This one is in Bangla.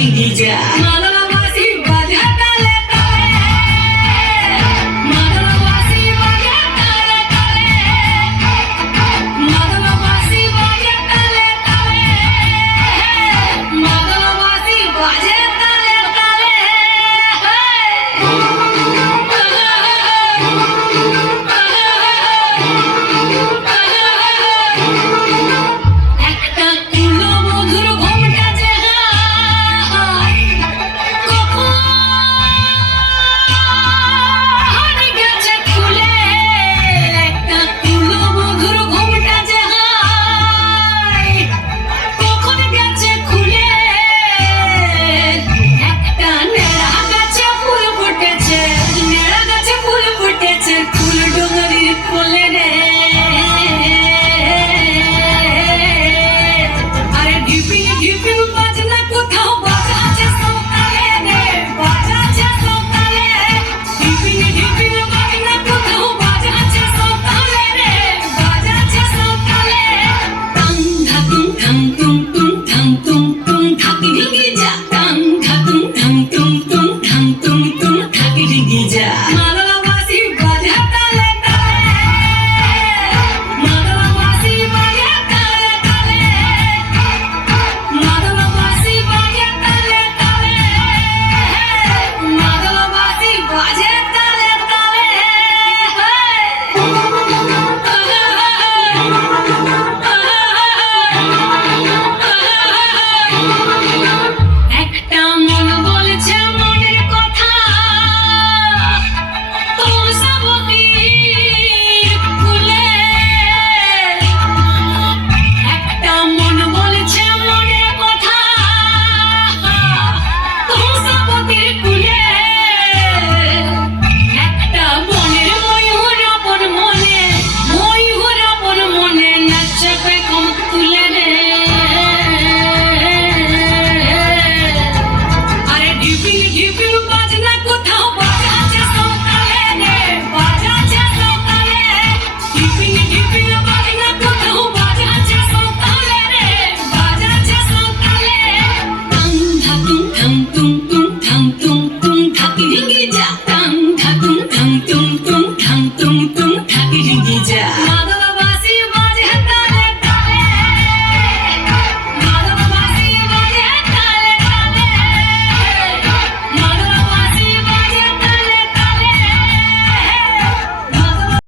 দিদি যা।